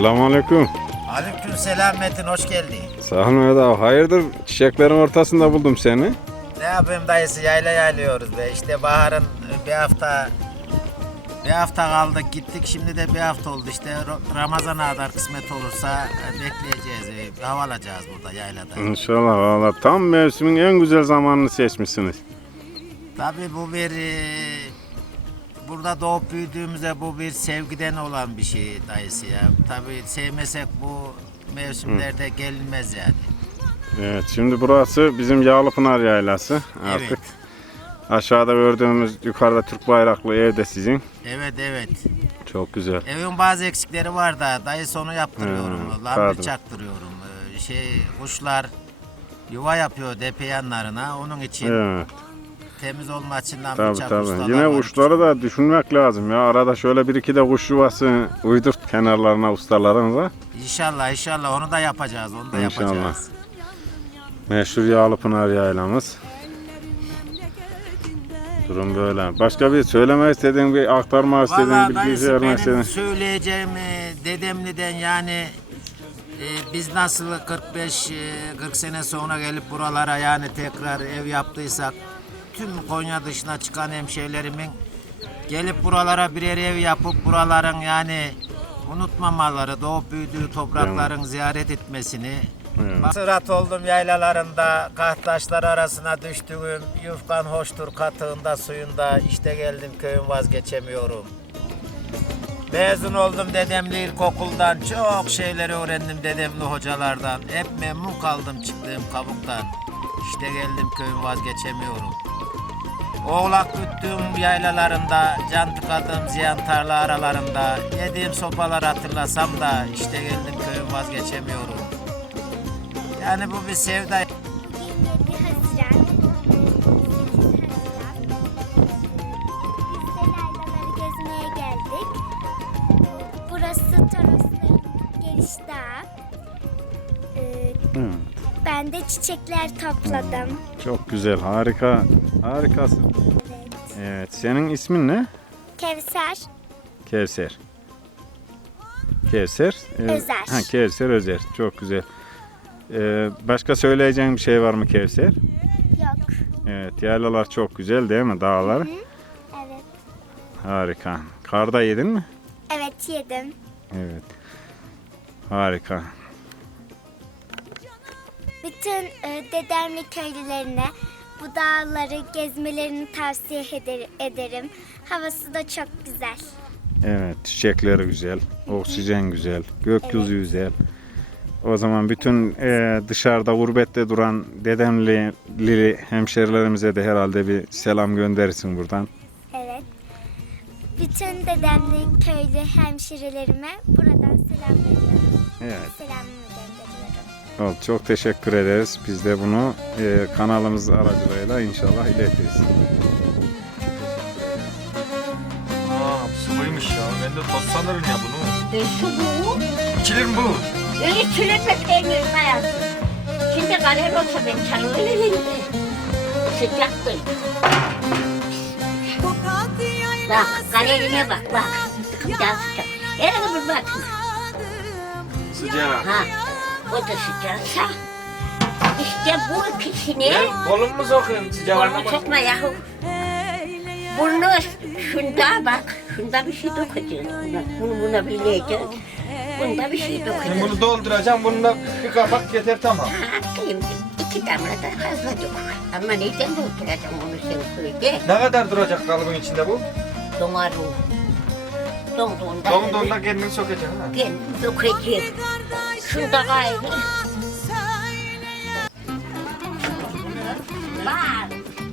Selamünaleyküm. Aleykümselam Metin hoş geldin. Sağ ol Mehmet abi. Hayırdır çiçeklerin ortasında buldum seni. Ne yapayım dayısı yayla yaylıyoruz be. İşte baharın bir hafta bir hafta kaldık gittik şimdi de bir hafta oldu işte Ramazan'a kadar kısmet olursa e, bekleyeceğiz. e, Hava alacağız burada yaylada. İnşallah valla tam mevsimin en güzel zamanını seçmişsiniz. Tabii bu bir burada doğup büyüdüğümüzde bu bir sevgiden olan bir şey dayısı ya. Tabii sevmesek bu mevsimlerde gelinmez yani. Evet şimdi burası bizim Yağlıpınar Yaylası artık. Evet. Aşağıda gördüğümüz yukarıda Türk bayraklı ev de sizin. Evet evet. Çok güzel. Evin bazı eksikleri var da dayı sonu yaptırıyorum. Hmm, pardon. çaktırıyorum. Ee, Şey kuşlar yuva yapıyor depe yanlarına. Onun için Evet temiz olma lambir tabii çak tabii. ustalar Yine var. kuşları da düşünmek lazım ya. Arada şöyle bir iki de kuş yuvası uydurt kenarlarına ustalarınıza. İnşallah inşallah onu da yapacağız. Onu da İnşallah. yapacağız. Meşhur Yağlıpınar Yaylamız. Durum böyle. Başka bir söylemek istediğin bir aktarmak istediğin Valla bilgi dayısı vermek benim istediğin. söyleyeceğim e, dedemliden yani e, biz nasıl 45 e, 40 sene sonra gelip buralara yani tekrar ev yaptıysak tüm Konya dışına çıkan hemşehrilerimin gelip buralara birer ev yapıp buraların yani unutmamaları, doğup büyüdüğü toprakların ziyaret etmesini Evet. Sırat oldum yaylalarında, kahtaşlar arasına düştüğüm, yufkan hoştur katığında suyunda, işte geldim köyün vazgeçemiyorum. Mezun oldum dedemli ilkokuldan, çok şeyleri öğrendim dedemli hocalardan. Hep memnun kaldım çıktığım kabuktan. İşte geldim köyün vazgeçemiyorum. Oğlak güttüğüm yaylalarında, can tıkadığım ziyan tarla aralarında, yediğim sopalar hatırlasam da işte geldim köyün vazgeçemiyorum. Yani bu bir sevda. Ben de çiçekler topladım. Çok güzel, harika. Harikasın. Evet. Evet, senin ismin ne? Kevser Kevser. Kevser. e, Özer. Ha, Kevser Özer. Çok güzel. Ee, başka söyleyeceğin bir şey var mı Kevser? yok. Evet, yaylalar çok güzel değil mi? Dağlar. Evet. Harika. Karda yedin mi? Evet yedim. Evet. Harika. Bütün e, dedemli köylülerine bu dağları gezmelerini tavsiye eder- ederim. Havası da çok güzel. Evet, çiçekleri güzel, oksijen güzel, gökyüzü güzel. O zaman bütün e, dışarıda gurbette duran dedemli Lili hemşerilerimize de herhalde bir selam gönderirsin buradan. Evet. Bütün dedemli köylü hemşirelerime buradan selam veriyorum. Evet. Selamımı Oldu, çok teşekkür ederiz. Biz de bunu e, kanalımız aracılığıyla inşallah iletiriz. Aa sıvıymış ya. Ben de toz sanırım ya bunu. E, şu bu. İçilir mi bu? Öyle çürüme peynirin hayatı. Şimdi kalem olsa ben çalıveririm. Sıcak değil. Bak kalemine bak bak. Sıcak sıcak. Nerede bir bakın. Sıcağı. Ha. O da sıcaksa. İşte bu ikisini Ben kolumu sokuyorum sıcağına Onu bak. sokma yahu. Bunu şunda bak. Şunda bir şey dokacağız. Buna, bunu buna bileceğiz. Bunda bir şey Ben dokacağız. bunu dolduracağım. Bununla bir kapak yeter tamam. Haklıyım. İki damla da fazla dök. Ama neden dolduracağım onu sen söyle. Ne kadar duracak kalıbın içinde bu? Donar o. Donduğunda. Donduğunda kendini sokacaksın ha. Kendim dökeceğim. Şunda gayrı. Bak.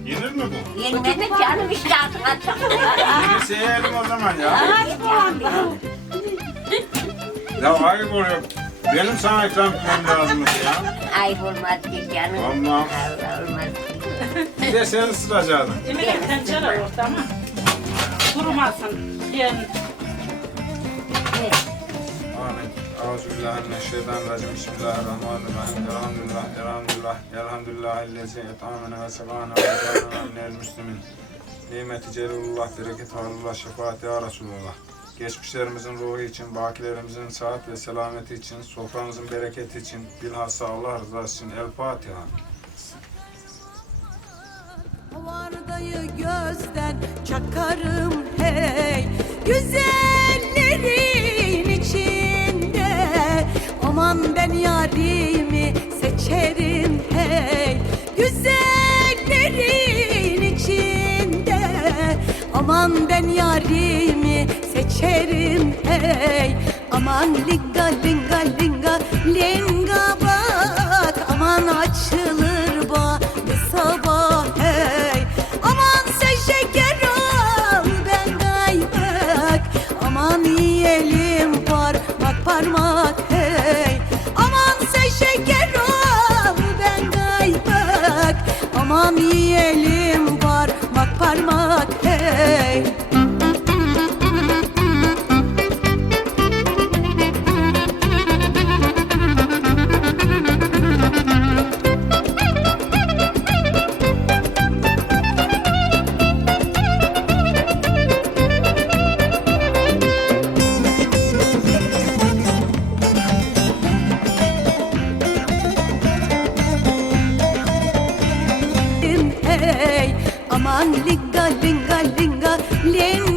Yenir mi bu? Yenmedi canım işte altına çok. Yenirse yiyelim o zaman ya. Ay canım. Ya ayıp oluyor. Benim sana ikram etmem lazım ya. Ayıp olmaz ki canım. Olmaz. Allah olmaz. Bir de sen ısıracaksın. Yemek tencere orada ama kurumasın. Yani Amin. Euzubillahimineşşeytanirracim. Bismillahirrahmanirrahim. Elhamdülillah, elhamdülillah, elhamdülillah. Ellezi et'amene ve sekane ve et'amene minel müslimin. Nimeti celilullah, bereket Allah, şefaat ya Resulullah. geçmişlerimizin ruhu için, bakilerimizin sıhhat ve selameti için, soframızın bereketi için, bilhassa Allah rızası için El Fatiha. Vardayı gözden çakarım hey Güzellerin Aman ben yarimi seçerim hey. Aman linga linga linga linga bak. Aman açılır bak sabah hey. Aman sen şeker ol ben kaymak. Aman yiyelim parmak parmak hey. Aman sen şeker ol ben kaymak. Aman yiyelim parmak parmak hey linga